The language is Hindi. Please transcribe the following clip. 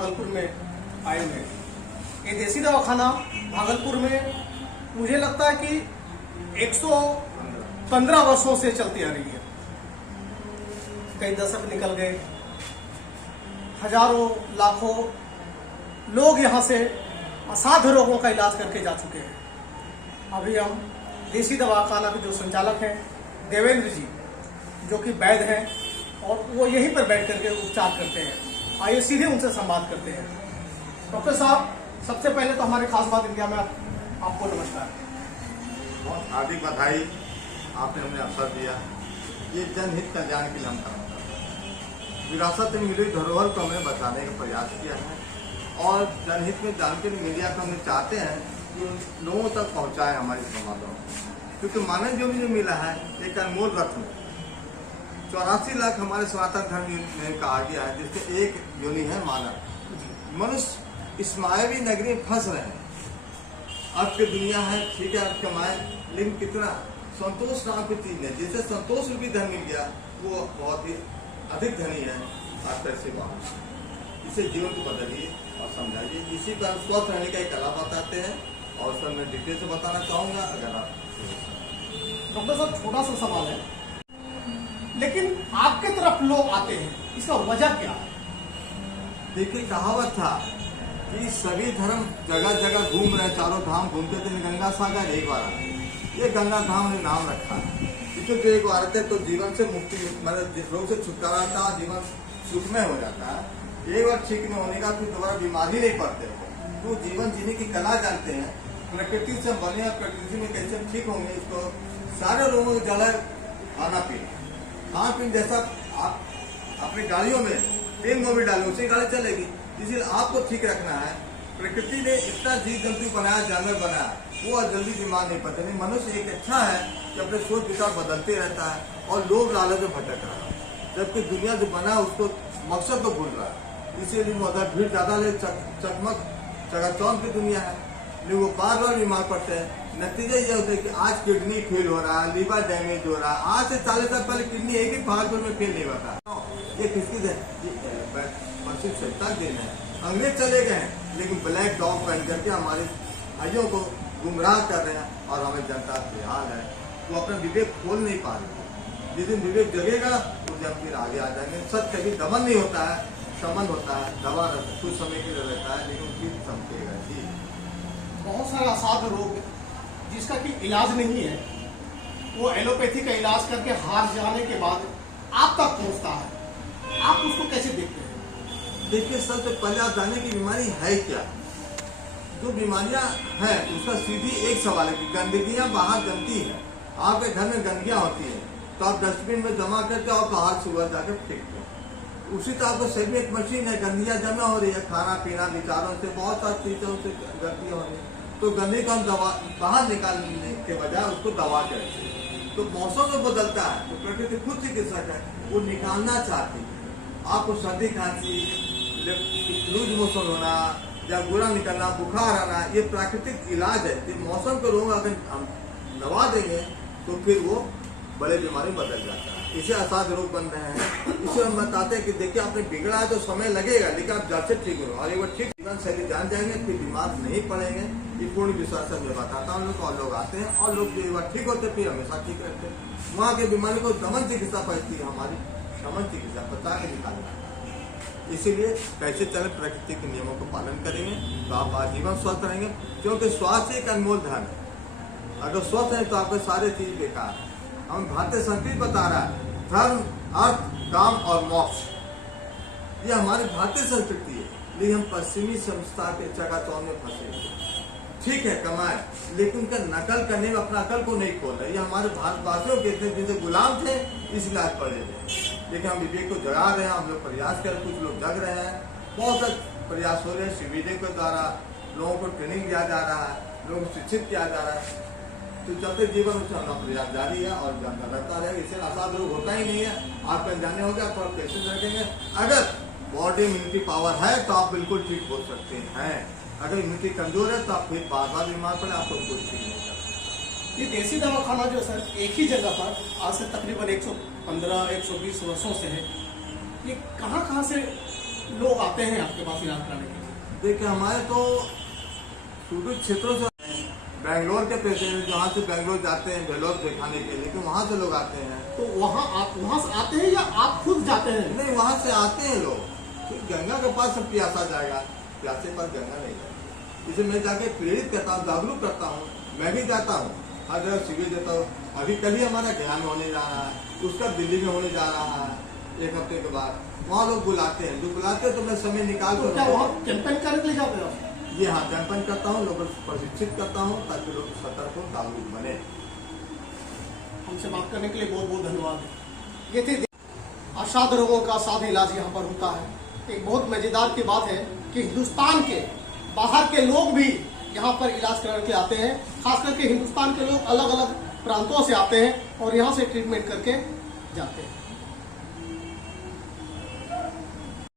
भागलपुर में आए हुए हैं। ये देसी दवाखाना भागलपुर में मुझे लगता है कि 115 वर्षों से चलती आ रही है। कई दशक निकल गए, हजारों लाखों लोग यहाँ से असाध्य रोगों का इलाज करके जा चुके हैं। अभी हम देसी दवाखाना के जो संचालक हैं देवेंद्र जी, जो कि वैद्य हैं और वो यहीं पर बैठ करके उपचार करते हैं। आइए सीधे उनसे संवाद करते हैं। डॉक्टर साहब, सबसे पहले तो हमारे खास बात इंडिया में आपको नमस्कार। बहुत हार्दिक बधाई, आपने हमें अवसर दिया। ये जनहित कल्याण के लिए हम काम कर रहे हैं। विरासत में मिली धरोहर को हमने बचाने का प्रयास किया है और जनहित में जानकारी मीडिया को हम चाहते हैं कि लोगों तक पहुंचाए हमारी समाजों, क्योंकि मानव जो भी मिला है एक अनमोल रत्न। 84 लाख हमारे सनातन धर्म में कहा गया है, जिसमें एक योनि है मानव। मनुष्य इस मायावी नगरी में फंस रहे हैं। अर्थ की दुनिया है, ठीक है, अर्थ कमाए, लेकिन कितना संतोष नाम की चीज है। जिसे संतोष रूपी धन मिल गया वो बहुत ही अधिक धनी है। आप पैसे बाहर इसे जीवन को बदलिए और समझाइए। इसी पर स्वस्थ रहने का एक कला बताते हैं और उसमें मैं डिटेल से बताना चाहूंगा। अगर आप डॉक्टर साहब, छोटा सा सवाल है, लेकिन आपके तरफ लोग आते हैं, इसका वजह क्या है? देखिए, कहावत था कि सभी धर्म जगह जगह घूम रहे, चारों धाम घूमते थे, गंगा सागर एक बार आए। ये गंगा धाम ने नाम रखा है, क्योंकि जो एक बार आते तो जीवन से मुक्ति, मतलब जिस रोग से छुटकारा आता है, जीवन सुखमय हो जाता है। एक बार ठीक न होने का फिर दोबारा बीमारी नहीं पड़ते हो। तो जीवन जीने की कला जानते हैं, प्रकृति से बने और प्रकृति में कैसे ठीक होंगे। इसको सारे लोगों को जल खाना पीना, खान पीन जैसा आप अपनी गाड़ियों में तेल में भी डालो, उसी गाड़ी चलेगी। इसलिए आपको ठीक रखना है। प्रकृति ने इतना जीव जंतु बनाया, जानवर बनाया, वो जल्दी बीमार नहीं पड़ते। नहीं, मनुष्य एक अच्छा है कि अपने सोच विचार बदलते रहता है और लोग लालच में भटक रहा है, जबकि दुनिया जो बना उसको मकसद तो भूल रहा है। इसीलिए उधर भीड़ ज्यादा ले, चकमक चकाचौंध की दुनिया है, लेकिन वो बार बार बीमार पड़ते हैं। नतीजा यह होता है कि आज किडनी फेल हो रहा है, लीवर डैमेज हो रहा है। आज से 40 साल पहले किडनी एक ही भागपुर में फेल नहीं होता। ये किसकी देना है? अंग्रेज चले गए हैं, लेकिन ब्लैक डॉग पहन करके हमारे भाइयों को गुमराह कर रहे हैं और हमें जनता बेहाल है। वो अपना विवेक खोल नहीं पा रहे। जिस दिन विवेक जगेगा उस दिन फिर आगे आ जाएंगे। सत्य कभी दमन नहीं होता है, समन होता है। दबा कुछ समय के लिए रहता है, लेकिन फिर समझेगा जी। बहुत सारे असाध्य रोग जिसका कि इलाज नहीं है, वो एलोपैथी का इलाज करके हार जाने के बाद आप तक पहुंचता है। आप उसको कैसे देखते हैं? देखिए, सबसे पहले आप जाने की बीमारी है क्या। जो बीमारियां हैं उसका सीधी एक सवाल है कि गंदगियां बाहर जमती है। आपके घर में गंदगियां होती है तो आप डस्टबिन में जमा करके और बाहर सुबह जाकर फेंकते हैं। उसी तरह आपको शरीर में एक मशीन है, गंदगियां जमा हो रही है, खाना पीना विचारों से, बहुत सारी चीजों से गंदगी हो रही है। तो गंदगी को हम बाहर निकालने के बजाय उसको दबा के रखते हैं। तो मौसम में बदलता है तो प्रकृति खुद चिकित्सक है, वो निकालना चाहती है। आपको सर्दी खांसी, लूज मोशन होना या बुरा निकलना, बुखार आना, ये प्राकृतिक इलाज है। कि मौसम के रोग अगर हम दबा देंगे तो फिर वो बड़े बीमारी बदल जाता है। इसे असाध्य रोग बन रहे हैं। इसे हम बताते हैं कि देखिए, आपने बिगड़ा है तो समय लगेगा, लेकिन आप जड़ से ठीक हो और एक बार ठीक जीवन शैली जान जाएंगे, फिर बीमार नहीं पड़ेंगे। ये पूर्ण विश्वास से मैं बताता हूँ लोग, और लोग आते हैं और लोग जो एक बार ठीक होते फिर हमेशा ठीक रहते हैं। वहाँ की बीमारी को दमन चिकित्सा पड़ती है, हमारी शमन चिकित्सा बचा के निकालना। इसीलिए कैसे चले, प्रकृति के नियमों को पालन करेंगे तो आप आजीवन स्वस्थ रहेंगे, क्योंकि स्वास्थ्य एक अनमोल धन है। अगर स्वस्थ है तो आपके सारे चीज बेकार है। हम भारतीय संस्कृति बता रहा है, धर्म, अर्थ, काम और मोक्ष, ये हमारी भारतीय संस्कृति है। लेकिन हम पश्चिमी संस्था के चकाचौंध में फंसे। ठीक है, कमाए, लेकिन उनका नकल करने में अपना अकल को नहीं खोल रहे। ये हमारे भारतवासियों के थे जिनसे गुलाम थे, इसलिए आज पड़े थे। लेकिन हम विवेक को जगा रहे हैं, हम लोग प्रयास कर, कुछ लोग जग रहे हैं, बहुत सारे प्रयास हो रहे हैं। शिविरों के द्वारा लोगों को ट्रेनिंग दिया जा रहा है, लोगों को शिक्षित किया जा रहा है। तो चलते जीवन में हमारा प्रयास जारी है और रहता रहेगा। इससे असाध्य रोग होता ही नहीं है। आप जाने होगा, आप पेशेंस रखेंगे। अगर बॉडी इम्यूनिटी पावर है तो आप बिल्कुल ठीक हो सकते हैं। अगर इम्यूनिटी कमजोर है तो आप फिर बार बार बीमार पड़े, आपको कुछ ठीक नहीं कर सकते। ये देसी दवाखाना जो सर एक ही जगह पर आज से तकरीबन 115-120 वर्षों से है, ये कहाँ से लोग आते हैं आपके पास इलाज कराने के लिए? देखिए हमारे तो सुदूर क्षेत्रों से बेंगलोर के पेशेंट जहाँ से बेंगलोर जाते हैं वेलोर दिखाने के लिए, तो वहाँ से लोग आते हैं। तो वहाँ आप वहाँ से आते हैं या आप खुद जाते हैं? नहीं, वहाँ से आते हैं लोग। तो गंगा के पास सब प्यासा जाएगा, प्यासे पर गंगा नहीं जाएगा। इसे मैं जाके प्रेरित करता हूँ, जागरूक करता हूँ। मैं भी जाता हूँ, हर जगह शिविर देता हूँ। अभी कल ही हमारा गया में होने जा रहा है, उसका दिल्ली में होने जा रहा है 1 हफ्ते के बाद। वहाँ लोग बुलाते हैं, जो बुलाते हैं तो मैं समय निकाल तो क्या वहाँ कैंपेन करने के लिए जाते हो? जी हाँ, कैंपेन करता हूँ, लोगों को प्रशिक्षित करता हूँ ताकि लोग सतर्क हो, जागरूक बने। हमसे बात करने के लिए बहुत बहुत धन्यवाद। ये थे असाध रोगों का साध इलाज यहाँ पर होता है। एक बहुत मजेदार की बात है कि हिंदुस्तान के बाहर के लोग भी यहाँ पर इलाज कराने के आते हैं। खास करके हिंदुस्तान के लोग अलग अलग प्रांतों से आते हैं और यहाँ से ट्रीटमेंट करके जाते हैं।